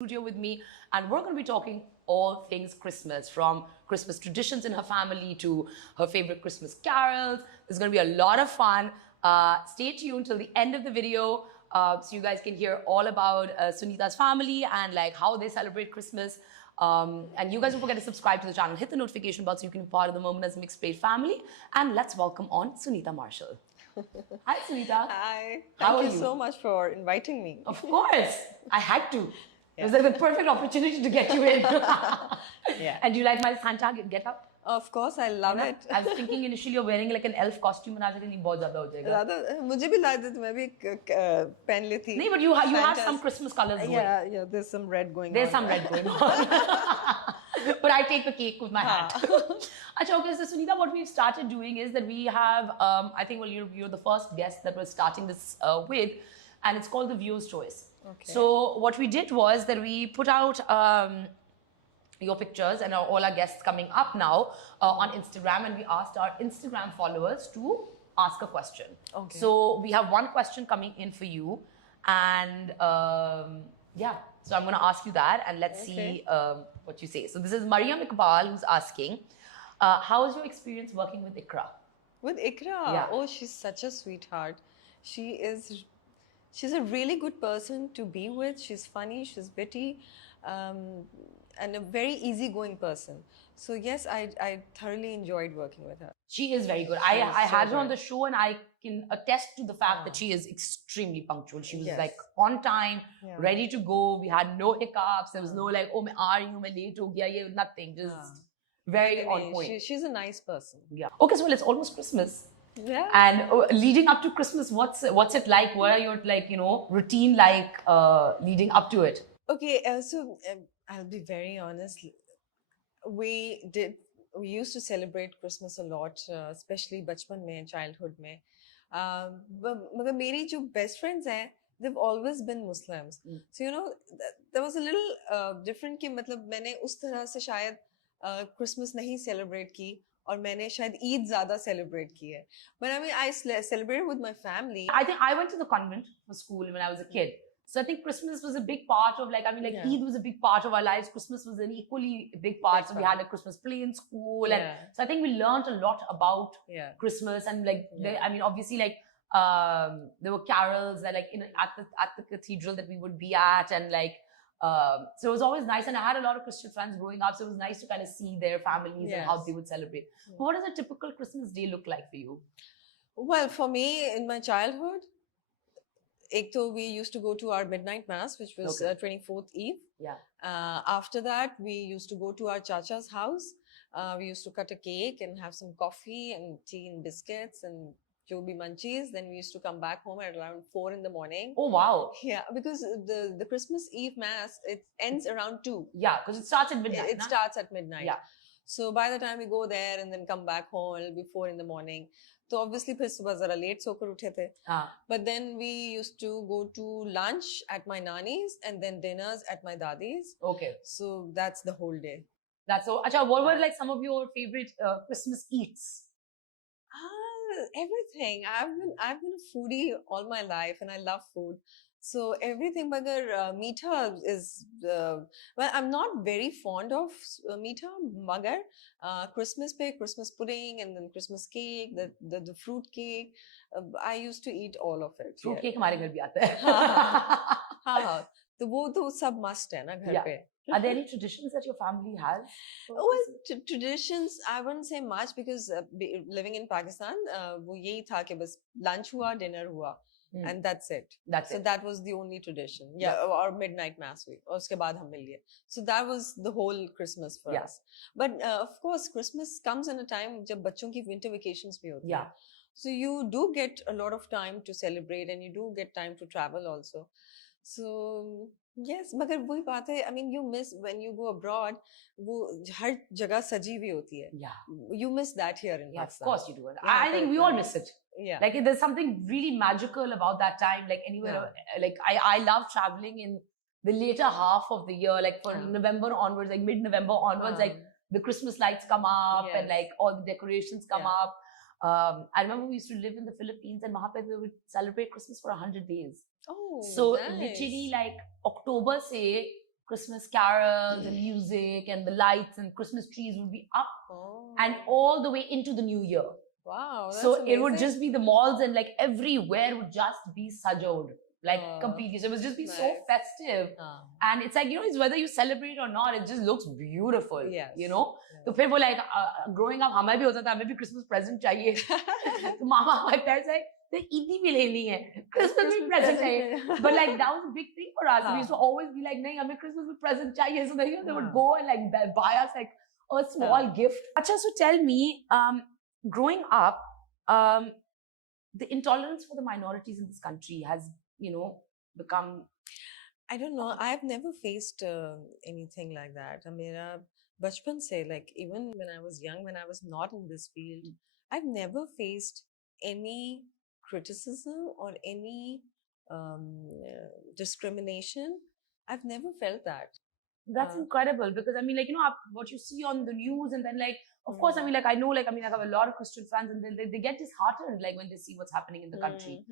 studio with me, and we're going to be talking all things Christmas, from Christmas traditions in her family to her favorite Christmas carols. There's going to be a lot of fun. Stay tuned till the end of the video so you guys can hear all about Sunita's family and like how they celebrate Christmas. And you guys don't forget to subscribe to the channel, hit the notification bell so you can be part of the Momina's Mixed Plate family. And let's welcome on Sunita Marshall. Hi, Sunita. Hi. How are Thank you you? so much for inviting me. Of course. I had to. It was like the perfect opportunity to get you in. Yeah. And do you like my Santa get up? Of course, I love it. I was thinking initially you're wearing like an elf costume and I was like, नहीं बहुत ज़्यादा हो जाएगा. ज़्यादा मुझे भी लगा था मैं भी पहन ली थी. नहीं, but you have some Christmas colors going. Yeah, there's some red going on. There's some red going on. But I take the cake with my hat. Achha, okay, so Sunita, what we've started doing is that we have, I think, well, you're the first guest that we're starting this with, and it's called the Viewer's Choice. Okay. So what we did was that we put out your pictures and all our guests coming up now on Instagram, and we asked our Instagram followers to ask a question. Okay. So we have one question coming in for you, and yeah, so I'm going to ask you that, and let's see what you say. So this is Mariam Iqbal who's asking, how is your experience working with Ikra? With Ikra? Yeah. Oh, she's such a sweetheart. She's a really good person to be with. She's funny, she's witty, and a very easygoing person. So yes, I thoroughly enjoyed working with her. She is very good. I had her on the show, and I can attest to the fact that she is extremely punctual. She was like on time, ready to go. We had no hiccups. There was no like, oh, main aa rahi hu, main late ho gaya, ye, nothing. Just very on point. She's a nice person. Yeah. Okay, so well, it's almost Christmas. Yeah. And leading up to Christmas, what's it like? What are your routine like leading up to it? Okay, so I'll be very honest. We used to celebrate Christmas a lot, especially bachpan mein, childhood mein. But मेरी जो best friends हैं, they've always been Muslims. So there was a little different कि मतलब मैंने उस तरह से शायद Christmas नहीं celebrate की, और मैंने शायद Eid ज़्यादा celebrate की है. But I mean, I celebrated with my family. I think I went to the convent for school when I was a kid. So I think Christmas was a big part of Eid was a big part of our lives. Christmas was an equally big part. So we had a Christmas play in school. And so I think we learned a lot about Christmas, and obviously there were carols that at the cathedral that we would be at, and so it was always nice. And I had a lot of Christian friends growing up, so it was nice to kind of see their families and how they would celebrate. But what does a typical Christmas day look like for you? Well, for me, in my childhood, we used to go to our midnight mass, which was 24th Eve. Yeah. After that, we used to go to our chacha's house. We used to cut a cake and have some coffee and tea and biscuits and jobi munchies. Then we used to come back home at around 4 in the morning. Oh, wow. Yeah, because the Christmas Eve mass, it ends around 2. Yeah, because it starts at midnight. It starts at midnight. Yeah. So by the time we go there and then come back home, it'll be 4 in the morning. So obviously फिर सुबह ज़रा late सोकर उठे थे. But then we used to go to lunch at my nani's and then dinners at my dadi's. Okay. So that's the whole day. That's so. Achha, what were some of your favorite Christmas eats? Everything. I've been a foodie all my life, and I love food. So everything, magar meetha is well, I'm not very fond of meetha, magar Christmas pudding and then Christmas cake, the fruit cake. I used to eat all of it. Fruit cake हमारे घर भी आता है. हाँ, तो वो तो सब must है ना घर पे. Are there any traditions that your family has? Well, traditions, I wouldn't say much, because living in Pakistan, वो यही था कि बस lunch हुआ, dinner हुआ. And that's it. So that was the only tradition. Yeah, or midnight mass week. और उसके बाद हम मिल गए. So that was the whole Christmas for us. But of course, Christmas comes in a time जब बच्चों की winter vacations भी होती हैं. So you do get a lot of time to celebrate, and you do get time to travel also. So yes, मगर वही बात है. I mean, you miss when you go abroad. वो हर जगह सजी हुई होती है. Yeah. You miss that here in Pakistan. Of course you do. I think we all miss it. Yeah. Like there's something really magical about that time. Like anywhere, I love traveling in the later half of the year. Like for November onwards, like mid-November onwards, like the Christmas lights come up and like all the decorations come up. I remember we used to live in the Philippines, and वहाँ पे we would celebrate Christmas for 100 days. Oh, so nice. literally like October से Christmas carols and music and the lights and Christmas trees would be up and all the way into the new year. Wow. So it would just be the malls and like everywhere would just be sajod, like completely. So it would just be so festive. And it's like, you know, it's whether you celebrate or not, it just looks beautiful. Yes. You know? So फिर वो like growing up हमें भी होता था, हमें भी Christmas present चाहिए. So mama, my parents like, the ईदी भी लेनी है, Christmas भी present चाहिए. But like that was a big thing for us. We used to always be like, नहीं हमें Christmas भी present चाहिए. So they would go and like buy us like a small gift. Acha, so tell me, growing up, the intolerance for the minorities in this country has, you know, become. I don't know. I've never faced anything like that. Mera bachpan se, like even when I was young, when I was not in this field, I've never faced any criticism or any discrimination. I've never felt that. That's incredible, because I mean, like, you know, what you see on the news, and then like, of course, I mean, like, I know, like, I mean, I have a lot of Christian fans, and then they get disheartened, like, when they see what's happening in the country.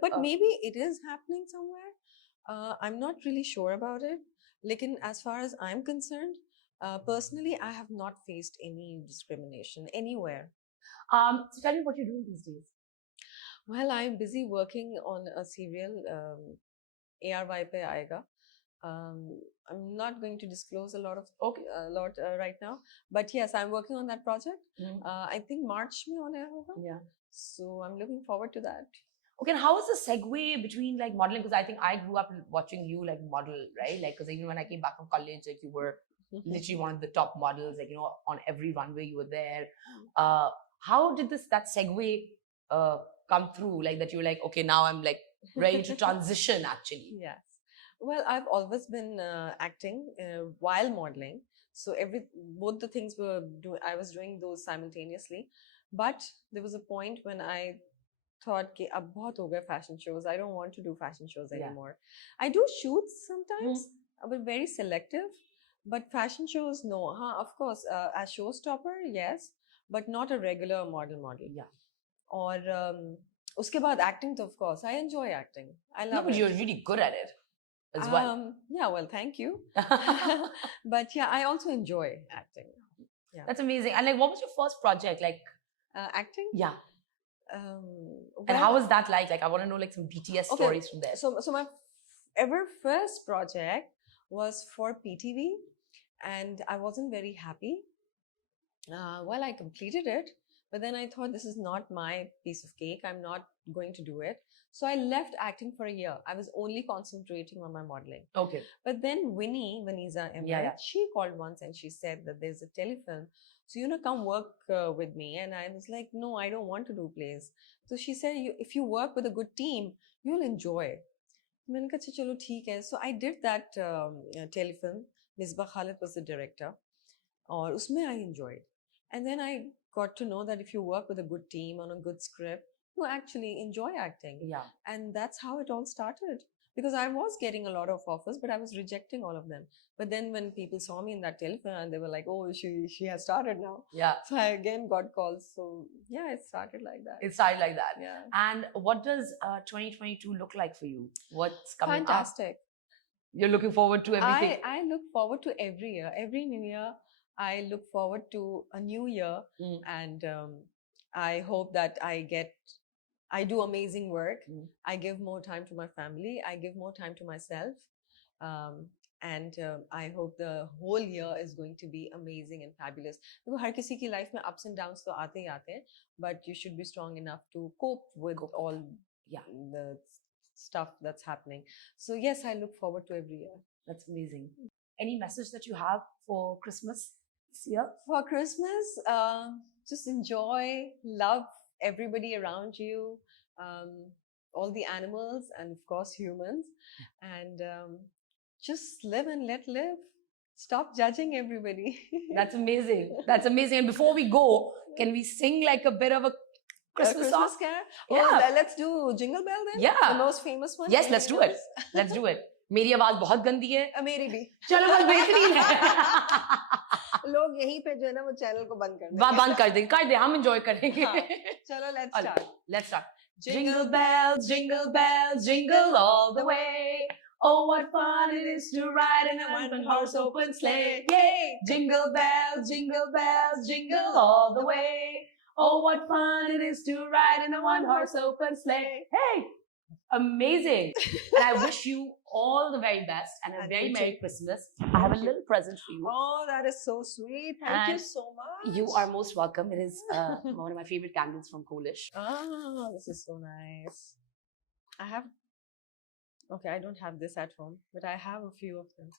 But maybe it is happening somewhere. I'm not really sure about it. Like, as far as I'm concerned, personally, I have not faced any discrimination anywhere. So tell me what you're doing these days. Well, I'm busy working on a serial, ARY pe aayega. I'm not going to disclose a lot right now, but yes, I'm working on that project. I think March mein aane hoga. Yeah. So I'm looking forward to that. Okay, and how is the segue between like modeling? Because I think I grew up watching you like model, right? Like, because even when I came back from college, like you were literally one of the top models, like, you know, on every runway you were there. How did that segue come through? Like that you were like, okay, now I'm like ready to transition actually. Yes. Well, I've always been acting while modeling. So both the things I was doing those simultaneously. But there was a point when I thought, "Ki ab bahut ho gaya fashion shows. I don't want to do fashion shows anymore." I do shoots sometimes, but very selective. But fashion shows, no. Of course, as showstopper, yes, but not a regular model. Yeah. Or uske baad acting, of course, I enjoy acting. I love it. No, but you're really good at it as well. Yeah, well, thank you. But yeah, I also enjoy acting. Yeah. That's amazing. And like, what was your first project? Like acting? Yeah. Well, and how was that like? Like, I want to know like some BTS stories from there. So my first project was for PTV, and I wasn't very happy. Well, I completed it, but then I thought, this is not my piece of cake. I'm not going to do it. So I left acting for a year. I was only concentrating on my modeling. Okay. But then Vanessa Ahmed, she called once and she said that there's a telefilm. So, you know, come work with me. And I was like, no, I don't want to do plays. So she said, if you work with a good team, you'll enjoy. So I did that telefilm. Misbah Khalid was the director. Or usme I enjoyed. And then I got to know that if you work with a good team on a good script, you actually enjoy acting. Yeah. And that's how it all started. Because I was getting a lot of offers, but I was rejecting all of them. But then when people saw me in that telefilm, and they were like, oh, she has started now. Yeah. So I again got calls. So yeah, it started like that. It started like that. Yeah. And what does 2022 look like for you? What's coming up? Fantastic. You're looking forward to everything? I look forward to every year. Every new year, I look forward to a new year. And I hope that I do amazing work. I give more time to my family. I give more time to myself. And I hope the whole year is going to be amazing and fabulous. Because har kisi ki life mein ups and downs to aate hi aate hain, but you should be strong enough to cope with all the stuff that's happening. So yes, I look forward to every year. That's amazing. Any message that you have for Christmas this year? For Christmas, just enjoy, love everybody around you, all the animals, and of course humans, and just live and let live. Stop judging everybody. That's amazing. That's amazing. And before we go, can we sing like a bit of a Christmas song? Yeah, let's do Jingle Bell then. Yeah, the most famous one. Yes, let's do it. Let's do it. मेरी आवाज बहुत गंदी है. मेरी भी. चलो बस बेहतरीन है. लोग यहीं पे जो है ना वो चैनल को बंद कर देंगे. बंद कर देंगे. हम enjoy करेंगे. चलो let's start. Let's start. Jingle bells, jingle all the way. Oh, what fun it is to ride in a one-horse open sleigh. Yay! Jingle bells, jingle all the way. Oh, what fun it is to ride in a one-horse open sleigh. Hey! Amazing. And I wish you all the very best and a very Merry Christmas. I have a little present for you. Oh, that is so sweet. Thank you so much. You are most welcome. It is one of my favorite candles from Polish. Oh, this is so nice. Okay, I don't have this at home, but I have a few of them.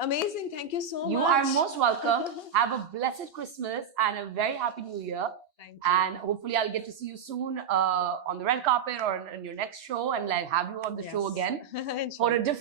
Amazing. Thank you so much. You are most welcome. Have a blessed Christmas and a very happy New Year. Thank you. And hopefully I'll get to see you soon on the red carpet or in your next show and like have you on the show again for a different